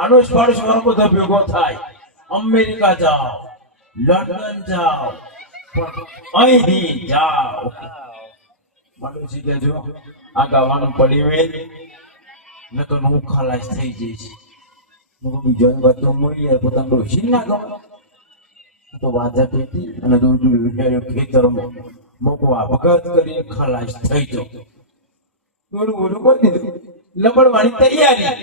આડોશ પાડોશ વાળો બધા ભેગો થાય, અમેરિકા જાઓ, લંડન જાઓ, અહીંથી જાઓ. પાડોશી કે જો આ ગાવાનું પડી વેલ ન તો હું ખલાસ થઈ જઈશ. બીજો વાત તો મળી પોતાનું ડોશી ના ગમે તો વાજા પેટી અને ખેતરમાં મોકો આપઘાત કરી ખલાસ થઈ જાવ. થોડું ઓલું કરી દીધું, લબડવાની તૈયારી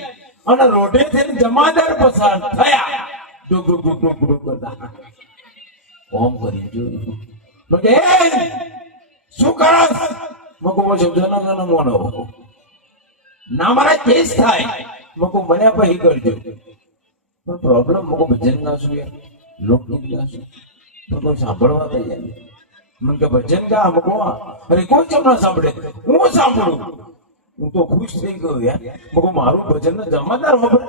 અને રોડે થઈને જમાદાર પસાર થયા. ડુક ડુક ડુક ડુક કરતા ઓમ કરી જોયું. મગે શું કરસ? મકો જન મોનો ના મારા કેસ થાય. મકો મને પછી કરજો. પણ પ્રોબ્લેમ મકો ભજન ના શું યાર, લોકગીત ના શું તો કોઈ સાંભળવા તૈયાર નહીં. મને કે ભજન ગા મકો અરે કોઈ ચમ ના સાંભળે, હું સાંભળું. હું તો ખુશ થઈ ગયો યાર. મકો મારું ભજન જમાદાર સાંભળે.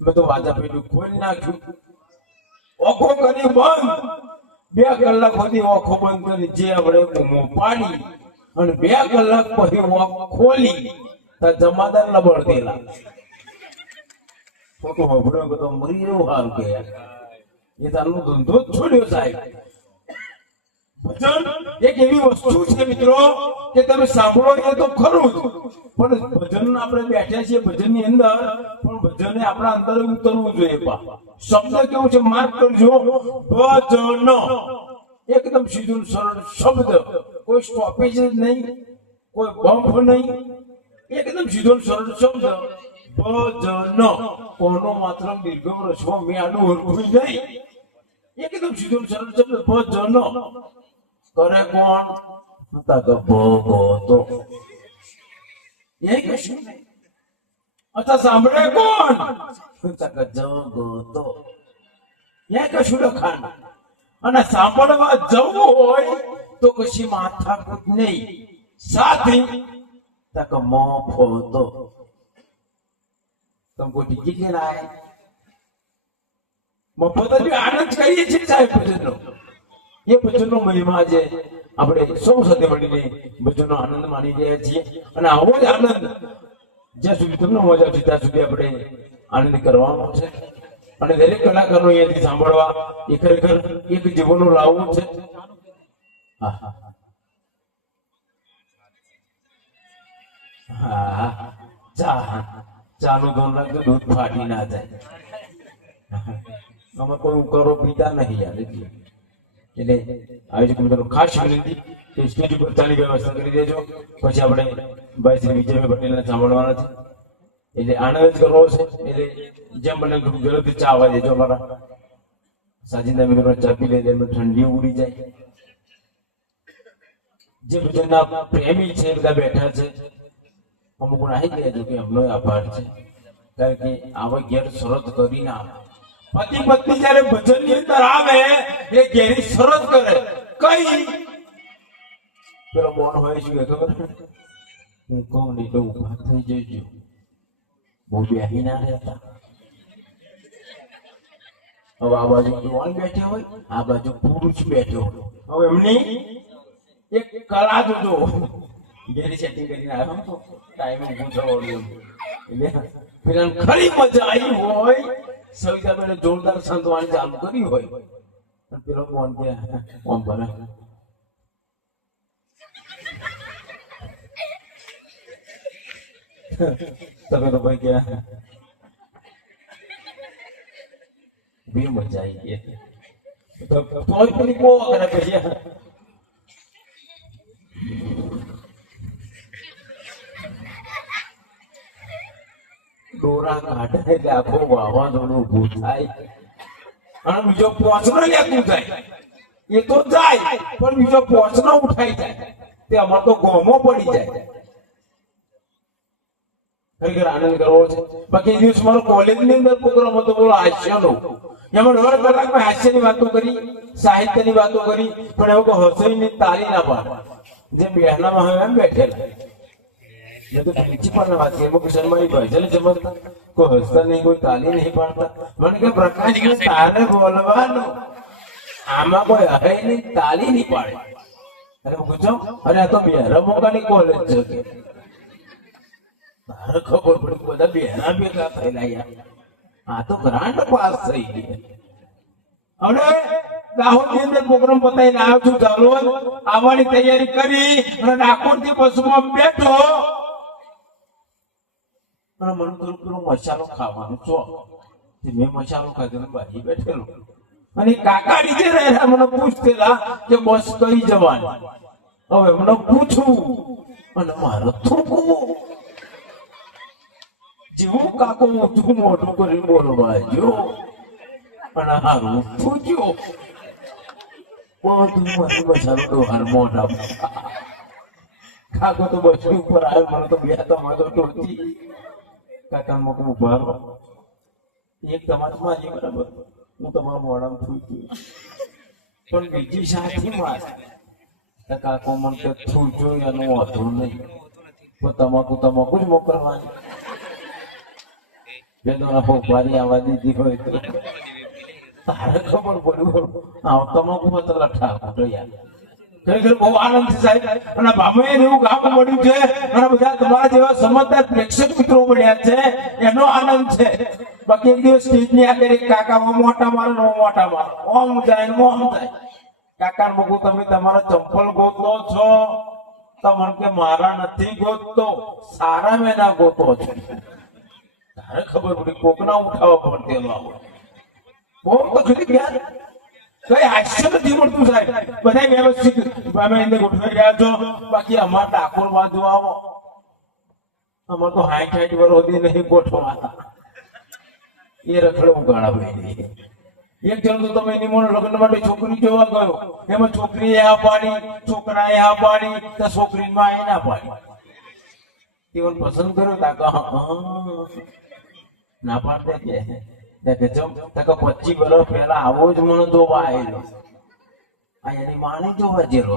મેં તો વાજા પેલું ખોલી નાખ્યું, ઓખો કરી બંધ. 2 કલાક સુધી ઓખો બંધ કરી જે આપણે મોં પાડી અને 2 કલાક પછી ઓખ ખોલી તો જમાદાર લબડ દેલા. તો હબડો તો મરી એવું હાલ કે યાર એ તારનો ધંધો જ છોડ્યો સાહેબ. ભજન એક એવી વસ્તુ છે મિત્રો કે તમે સાંભળો એ તો ખરું જ, પણ ભજન આપણે બેઠ્યા છીએ ભજનની અંદર, પણ ભજને આપણા અંદર ઉતરવું જોઈએ. શબ્દ કેવું છે માર્ક કરજો, ભજન એકદમ સીધું સરળ શબ્દ, કોઈ સ્ટોપેજ જ નહીં, કોઈ બમ્પ નહીં, એકદમ સીધો સરળ શબ્દ ભજન. કોનો માત્ર દીર્ઘ રસ્વ મેં આનું હરખું નહીં, એકદમ સીધો સરળ શબ્દ ભજન. કરે કોણ? ભગતો એ કશું નહીં. અચ્છા સાંભળે કોણ? જગતો એ કશું લખાણ. અને સાંભળવા જવું હોય તો કશી માથાકૂટ નહીં, સાથી તક મોફો તો તમે કોઈ ટિકિટ લઈને આયા મફત જ આનંદ કરીએ છીએ સાહેબ ભજનનો. એ ભજનનો મહિમા આજે આપણે સૌ સાથે મળીને ભજનનો આનંદ માણી રહ્યા છીએ. અને આવો જ આનંદ જ્યાં સુધી તમને મજા આવશે ત્યાં સુધી આપણે આનંદ કરવાનો છે. અને દરેક કલાકારનો અહીંયાથી સાંભળવા એ ખરેખર એક જીવનનું લાવવું છે. હા હા હા ચાલો ધોન રાખજો, દૂધ ફાટી ના જાય. અમે કોઈ ઉકરો પીતા નહીં યાર. એટલે આયોજક મિત્રો ખાસ વિનંતી કે સ્ટેજ ઉપર ચાલી વ્યવસ્થા કરી દેજો. પછી આપણે ભાઈ શ્રી વિજયભાઈ પટેલને સાંભળવાના છે, એટલે આનંદ જ કરવો છે. એટલે જેમ બને ઝડપથી ચા આવવા દેજો. અમારા સાજિંદા મિત્રો ચા પી લે, એમને ઠંડી ઉડી જાય. જે ભજનના પ્રેમી છે બધા બેઠા છે, અમુક આવી ગયા છે કે અમનો આભાર છે. કારણ કે આવા ઘેર શરત કરીને આવે પતિ પત્ની જયારે ભજન ની અંદર આવે એ ઘેરી શરત કરે. કઈ પેલો બોન હોય શું ખબર? હું કહું નહીં તો ઉભા થઈ જજો, બહુ બેહી ના રહેતા. હવે આ બાજુ જુવાન બેઠે હોય, આ બાજુ પુરુષ બેઠો હોય. હવે એમની એક કલા જોજો, ઘેરી સેટિંગ કરીને આવ્યો તો ટાઈમે ઊભું થવાનું. એટલે પેલા ખરી મજા આવી હોય, સવિતાબેને જોરદાર સંતવાણી ચાલુ કરી હોય, પેલો કોણ કે ઓમ ભરે તમે તો ભાઈ ગયા બે મજા આવી ગઈ. તો પેલી બહુ આગળ પછી દોરા કાઢે એટલે આખો વાવાઝોડું ઊભું થાય. અને બીજો પોચનો લેતું જાય એ તો જાય, પણ બીજો પોચનો ઉઠાઈ જાય તે અમાર તો ગોમો પડી જાય. ખરેખર આનંદ કરવો છે. બાકી દિવસ મારો કોલેજ ની અંદર પ્રોગ્રામ હતો બોલો હાસ્યનો. એમાં 1.5 કલાકમાં હાસ્યની વાતો કરી, સાહિત્યની વાતો કરી, પણ એવું કોઈ હસઈની તાલી ના પાડે. જે બહેનામાં હવે એમ બેઠેલા તો પ્રિન્સિપાલ ના વાત એમાં કિશનભાઈ ભજન જમતા કોઈ હસતા નહીં, કોઈ તાલી નહીં પાડતા. મને કે પ્રકાશ તારે બોલવાનું, આમાં કોઈ હે નહીં, તાલી નહીં પાડે. અરે પૂછો, અરે આ તો બેરમોકાની કોલેજ છે કે તારે ખબર પડી બધા બેના ભેગા થયેલા યાર. આ તો ગ્રાન્ડ પાસ થઈ ગઈ. હવે દાહોદ ની અંદર પ્રોગ્રામ પતાવીને આવ્યો છું. ચાલો આવવાની તૈયારી કરી અને ડાકોર થી બસમાં બેઠો અને મને થોડું પેલો મસાલો ખાવાનું છો. મેં મસાલો ખાધો બારી બેઠેલો અને કાકા નીચે રહ્યા મને પૂછતેલા કે બસ કઈ જવાની. હવે મને પૂછું અને મારો થૂકવું જેવું કાકો ઊંધું મોઢું કરી બોલવા જો અને હારું થૂક્યો બધું મને મસાલો તો હાર મોઢા કાકો તો બસ ઉપર આવ્યો. મને તો બે તમારો ટોટી કાકા મકું ઉભા રહો એક તમારે મારી બરાબર હું તમારા મોઢામાં થૂક્યું પણ બીજી સાથી માર કાકો મને કે થૂજો એનું વાંધો નહીં પણ તમાકુ જ મોકલવાની. બેદોના હોબારી આવવા દીધી હોય તો તારે ખબર પડ્યું તમાકુ તો લઠા યાર. બહુ આનંદ છે સાહેબ. અને ભામે એવું ગામ મળ્યું છે અને બધા તમારા જેવા સમજદાર પ્રેક્ષક મિત્રો મળ્યા છે એનો આનંદ છે. બાકી એક દિવસ સ્ટેજ ની આગળ કાકા મોટા મારે મોટા મારે ઓમ જાય ને ઓમ જાય. કાકા મગુ તમે તમારા ચંપલ ગોતો છો તો મને કે મારા નથી ગોતતો સારા મેના ગોતો છો. તારે ખબર પડી કોકના ઉઠાવવા પડતેલો બહુ તકલીફ યાર. કઈ હાસ્ય નથી મળતું સાહેબ. બધા વ્યવસ્થિત અમે એને ગોઠવાઈ રહ્યા છો. બાકી અમારા ડાકોર બાજુ આવો અમારે તો 60 વર્ષ સુધી નહીં ગોઠવાતા. એ રખડે ઉગાડા ભાઈ. એક જણ તો તમે એની મોને લગ્ન માટે છોકરી જોવા ગયો એમાં છોકરીએ આ પાડી છોકરાએ આ પાડી તો છોકરીમાં એ ના પાડી. તેઓને પસંદ કર્યો તાકા ના પાડતે કે 25 વર્ષ પહેલા આવો જ મને જોવા આવેલો એની માને જોવા જેલો.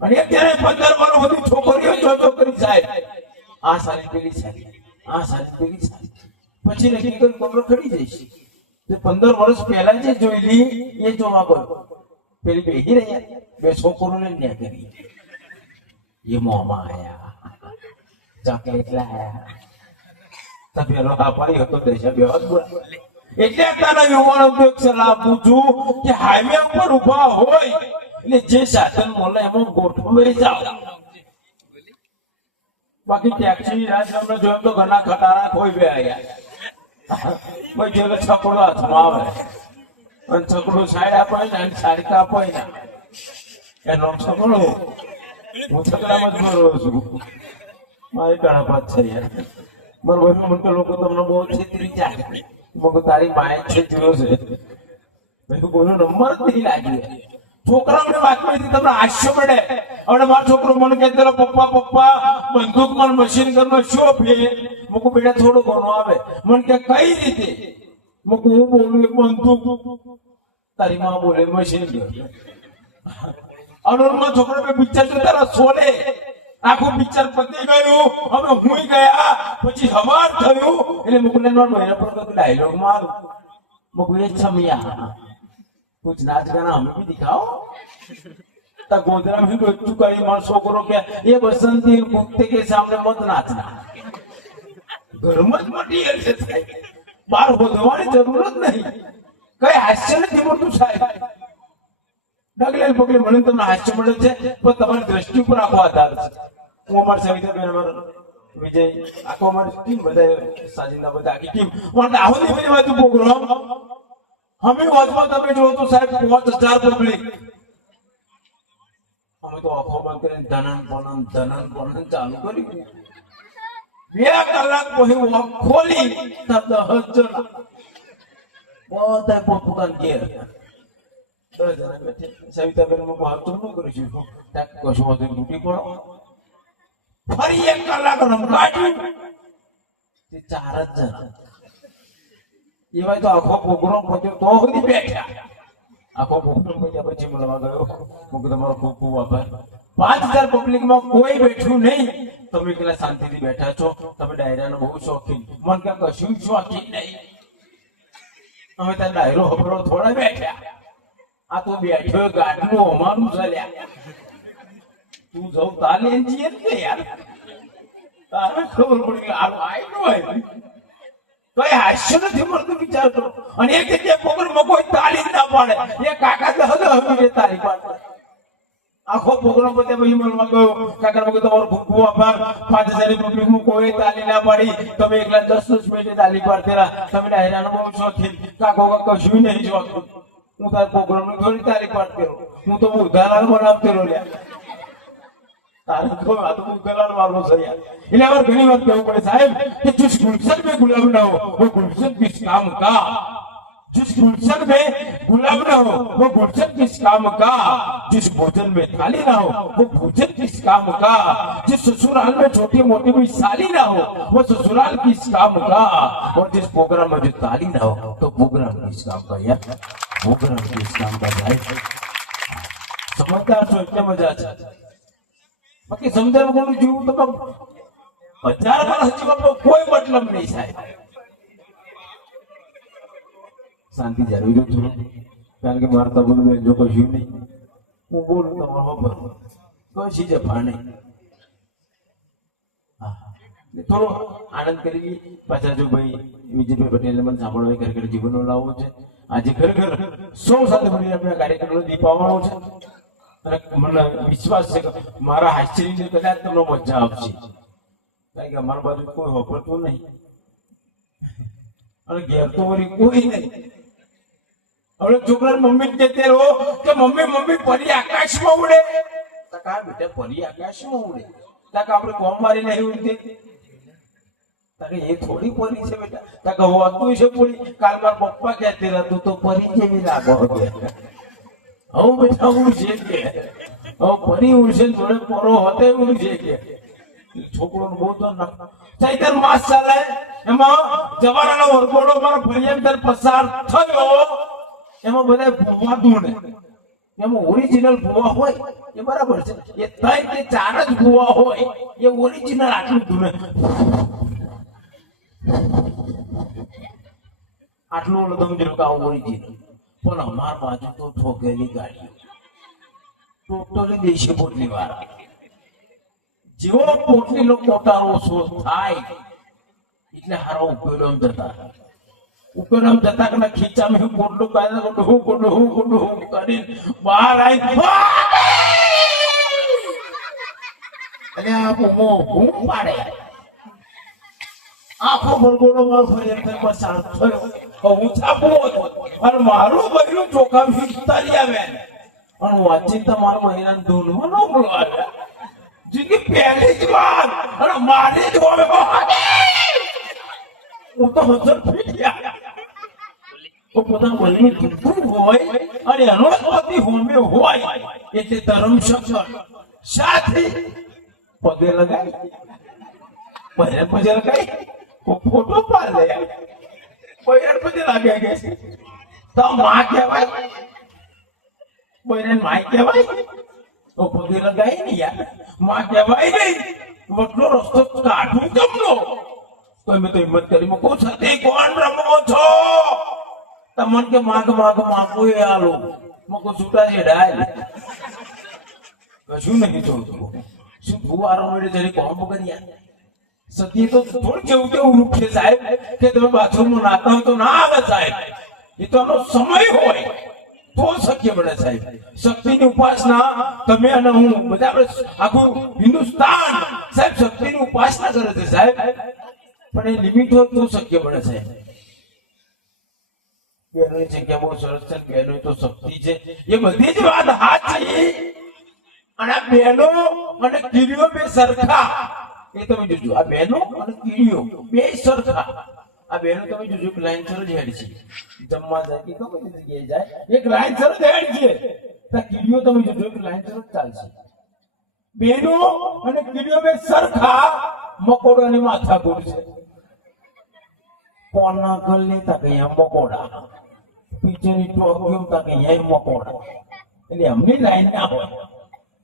અને અત્યારે 15 વર્ષ સુધી છોકરીઓ છોકરી સાહેબ આ સારી પેલી સારી આ સારી પેલી સારી પછી નક્કી કરી કોમરો ખડી જઈશ. 15 વર્ષ પહેલા જે જોઈલી એ જોવા ગયો પેલી બેહી રહ્યા બે છોકરોને ન્યા કરી એ મોમાં આયા ચોકલેટ લાયા તબેલો આપણી હતો દેશા બેહત બોલ. એટલે તારા યુવાન ઉદ્યોગ સલાહ આપું છું કે હાઈવે ઉપર ઉભા હોય એટલે જે સાધન મળે એમાં ગોઠવાઈ જાવ. બાકી ટેક્સી રાજ્યમાં જોયો તો ઘણા ખટારા કોઈ બે આયા ભાઈ જેલો છકડો હાથમાં આવે અને છકડો સાઈડ આપે ને સાડી કાપે ને એનો છકડો હું છકડામાં જ ભરો છું. મારી ગણપત છે યાર બરોબર. મને લોકો તમને બહુ છેતરી જાય મગો તારી માએ છેતર્યો છે ભાઈ બોલો નંબર જ નહીં લાગ્યો. છોકરાઓને વાતમાંથી તમને હાસ્ય પડે. હવે મારો છોકરો મને કહે પપ્પા બંદૂક માં મશીન ગનમાં શું ફેર મૂકું બેટા થોડું ઘણું આવે. મને કે કઈ રીતે મૂકું હું બોલું બંદૂક તારી માં બોલે મશીન ગયો. અનુરમાં છોકરો પિક્ચર જોતા સોલે આખું પિક્ચર પતી ગયું. હવે હું ગયા પછી હવાર થયું એટલે મુકુને મહિના પર ડાયલોગ મારું मुझे ये छमिया कुछ नाच गाना हमें भी दिखाओ। तब गोदरा में बच्चों का ये मर्सों करो क्या ये बसंती कुत्ते के सामने मत नाचना घर मत मटियल से થાય બાર હોદવાની જરૂરત નહીં કઈ હાસ્ય નથી મોટું સાહેબ ડગલે પગલે મને તમને હાસ્ય મળે છે પણ તમારી દ્રષ્ટિ ઉપર આખો આધાર છે હું અમાર સવિતાબેન અમાર વિજય આખો અમારી ટીમ બધા સાજિંદા બધા આખી ટીમ પણ દાહોદની બધી બાજુ પ્રોગ્રામ અમે વાતમાં તમે જો તો સાહેબ 5000 પબ્લિક અમે તો આખો બંધ કરીને ધનન પનન ચાલુ કર્યું 2 કલાક પછી ખોલી તબ 10 જણા બધા પોતપોતાની ઘેર 10 જણા બેઠે સવિતાબેન નું વાત તો ન કરી શકું ત્યાં કશું હતું ડ્યુટી પડો ફરી 1 કલાક રમકાડ્યું તે 4 જ જણા એવા તો આખો પ્રોગ્રામ પત્યો તો સુધી બેઠા આખો પ્રોગ્રામ પત્યા પછી મળવા ગયો હું તમારો ખૂબ ખૂબ આભાર 5000 પબ્લિક માં કોઈ બેઠું નહીં તમે કેટલા શાંતિથી બેઠા છો તમે ડાયરાનો બહુ શોખીન મન કે કશું શોખીન નહીં અમે ત્યાં ડાયરો હબરો થોડા બેઠા આ તો બેઠો ગાડનું અમારું ચાલ્યા તું જઉં તાલે જીએ ને યાર તારે ખબર પડી કે આ આઈ હોય કઈ હાસ્ય નથી મળતું વિચારતો. અને એક જગ્યાએ પ્રોગ્રામમાં કોઈ તાળી જ ના પાડે. એ કાકા તો હવે તાળી પાડે. આખો પ્રોગ્રામ બધે પછી મળવા ગયો. કાકા વગર તમારો ખૂબ ખૂબ આભાર. 5000 પબ્લિકમાં કોઈ તાળી ના પાડી. તમે એકલા 10 મિનિટે તાળી પાડતેલા. તમે હેરાન બહુ શોખીન. કાકો કશું નહીં શોખીન. હું તાર પ્રોગ્રામ થોડી તાળી પાડતેલો. હું તો ઉધાર બનાવતેલો લ્યા. તારે તો આ તો ઉધાર વાળો છે યાર. એટલે અમારે ઘણી વાર કહેવું પડે સાહેબ કે जिस गुलशन में गुलाब ना हो वो गुलशन किस काम का. जिस गुलशन में गुलाब ना हो वो गुलशन किस काम का. जिस भोजन में थाली ना हो वो भोजन किस काम का. जिस ससुराल में छोटी मोटी कोई साली ना हो वो ससुराल किस काम का. और जिस प्रोग्राम में जो ताली ना हो तो प्रोग्राम किस काम का यार. प्रोग्राम किस काम का साहेब. समझदार છો એટલે મજા છે. બાકી સમજાવ કોનું જીવું તો 1000 વર્ષ જીવવાનો કોઈ મતલબ નહીં સાહેબ. શાંતિ જાળવી જો થોડું. કારણ કે મારે તો બોલવું જો કશું નહીં. હું બોલું તમારો ખબર કશી જ ભાણે. થોડો આનંદ કરી. પાછા જો ભાઈ વિજયભાઈ પટેલ મને સાંભળવા ખરેખર જીવનનો લાવવો છે. આજે ખરેખર સૌ સાથે મળીને આપણે કાર્યક્રમનો દીપ આવવાનો છે. અને મને વિશ્વાસ છે કે મારા હાસ્યની કદાચ તમને મજા આવશે. કારણ કે અમારા બાજુ કોઈ હોપડતું નહીં અને ઘેર તો વળી કોઈ નહીં. હવે છોકરા મમ્મી કહેતે રહો કે મમ્મી પરી આકાશમાં ઉડે. કા બેટા પરી આકાશમાં ઉડે. તાકે આપણે કોમ મારી નહીં ઉડતી. તાકે એ થોડી પરી છે બેટા. તાકે હોતું છે પૂરી. કાલ મારા પપ્પા કહેતે રહેતું તો પરી જેવી લાગો. હવે બેટા હું છે કે હવે પરી ઉડશે જોડે પરો હોતે ઉડશે કે છોકરો બહુ તો ચૈતર માસ ચાલે. એમાં જવાનાનો વરઘોડો મારા ફરિયાદ પસાર થયો. એમાં બધા ભૂવા ધૂણે. એમાં ઓરિજિનલ ભૂવા હોય એ બરાબર છે. એ 3 કે 4 જ ભૂવા હોય એ ઓરિજિનલ આટલું ધૂણે. આટલું સમજો કે આ ઓરિજિનલ. પણ અમાર બાજુ તો ઠોકેલી ગાડી ટોટલી દેશી પોટલી વાળા. જેવો પોટલી નો કોટારો ઓછો થાય એટલે હારો ઉકેલમ જતા કે ખીચામાં પોટલું કાઢે હું કરી બહાર આવી અને આ હું પાડે. આખો ભરગોડો માં ફરી પસાર થયો. હું છાપું અને મારું બહેરું ચોખા તારી આવે અને વાંચી તમારા મહિના ધૂનમાં ન બોલવા. જેની પહેલી જ વાત અને મારી જ હવે હું તો હજર ફીટ ગયા. પોતાનું બહેરું દુઃખું હોય અને એનો પતિ હોમે હોય એટલે ધર્મ શંકર સાથે પગે લગાય બહેર પગે લગાય ફોટો પાડે. બહેર પગે લાગે કે તો માં કહેવાય. બહેર માય કહેવાય તો પગે લગાય ને યાર. માં કહેવાય નહીં. વટલો રસ્તો કાઢું જમનો તો મેં તો હિંમત કરી મૂકું છતી કોણ રમો છો. તમને કે માગું એ આલો મકો છૂટા છે ડાય કશું નહીં જોતું. શું ફુવારો મળે જરી કોમ કરી સતી તો થોડું કેવું રૂપ સાહેબ કે તમે બાથરૂમમાં નાતા હોય તો ના આવે સાહેબ. એ તો એનો સમય હોય તો શક્ય બને સાહેબ. શક્તિની ઉપાસના તમે અને હું બધા આપણે આખું હિન્દુસ્તાન સાહેબ શક્તિની ઉપાસના કરે છે સાહેબ. પણ એ લિમિટ હોય તો શક્ય બને સાહેબ. બહેનોની જગ્યા બહુ સરસ છે. બહેનો તો શક્તિ છે એ બધી જ વાત સાચી. અને આ બહેનો અને કીડીઓ બે સરખા. એ તમે જોજો આ બહેનો અને કીડીઓ બે સરખા. આ બહેનો તમે જોજો એક લાઈન સર જ હેડ છે. જમવા જાય કે કઈ જગ્યાએ જાય એક લાઈન સર જ હેડ છે. ત્યાં કીડીઓ તમે જોજો એક લાઈન સર જ ચાલશે. બહેનો અને કીડીઓ બે સરખા. મકોડાની માથા ગોળ છે. કોના ગલ્લે તક અહીંયા મકોડા. પીછેની ટોકીઓ તક અહીંયા મકોડા. એટલે એમની લાઈન ના હોય.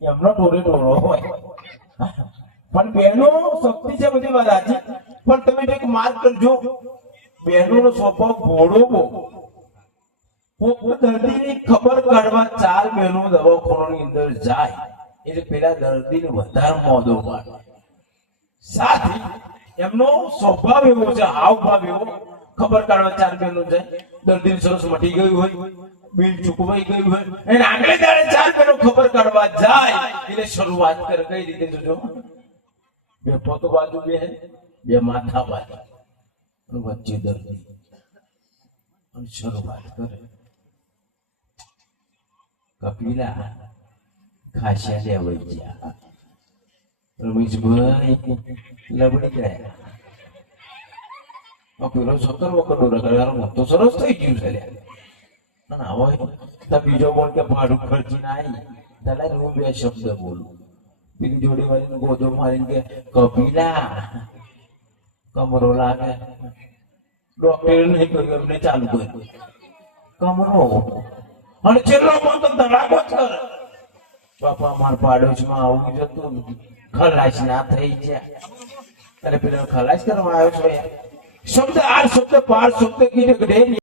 એમનો ટોરો હોય. પણ બહેનો શક્તિ છે બધી વાત સાચી. પણ તમે એક માર્ક કરજો બહેનોનો સ્વભાવ ભોળો બહુ. દર્દીની ખબર કાઢવા 4 બહેનો દવાખાનાની અંદર જાય એટલે પેલા દર્દીને વધારે મોદો પાડે. સાથે એમનો સ્વભાવ એવો છે હાવભાવ એવો ખબર કાઢવા ચાર બેનો જાય, દર્દી સરસ મટી ગયું હોય, બિલ ચૂકવાઈ ગયું હોય, અને આગલે દાડે ચાર બેનો ખબર કાઢવા જાય એટલે શરૂઆત કરે કઈ રીતે જોજો, બે પગ બાજુ બે માથા બાજુ અને વચ્ચે દર્દી, અને શરૂઆત કરે કપિલા ખાસ્યા લેવાઈ ગયા, રમેશભાઈ લબડી ગયા, પેલો સત્તર વખત રગડ્યો તો સરસ થઈ ગયું છે, અને હવે બીજો બોલ કે ભાડું ખર્ચી ના આવી તને હું બે શબ્દ બોલું, બીજી જોડી વાળી ગોદો મારીને કે કપિલા કમરો લાગે, ડોક્ટરે નહીં કહ્યું એમને ચાલુ કર્યું કમરો, અને છેલ્લો બોલ તો ધડાકો જ કરે, બાપા માર પાડોશમાં આવું જતું ખલાસ ના થઈ જાય, અરે પેલા ખલાસ કરવા આવ્યો છો શબ્દ આ શબ્દ પાર શબ્દ કીધે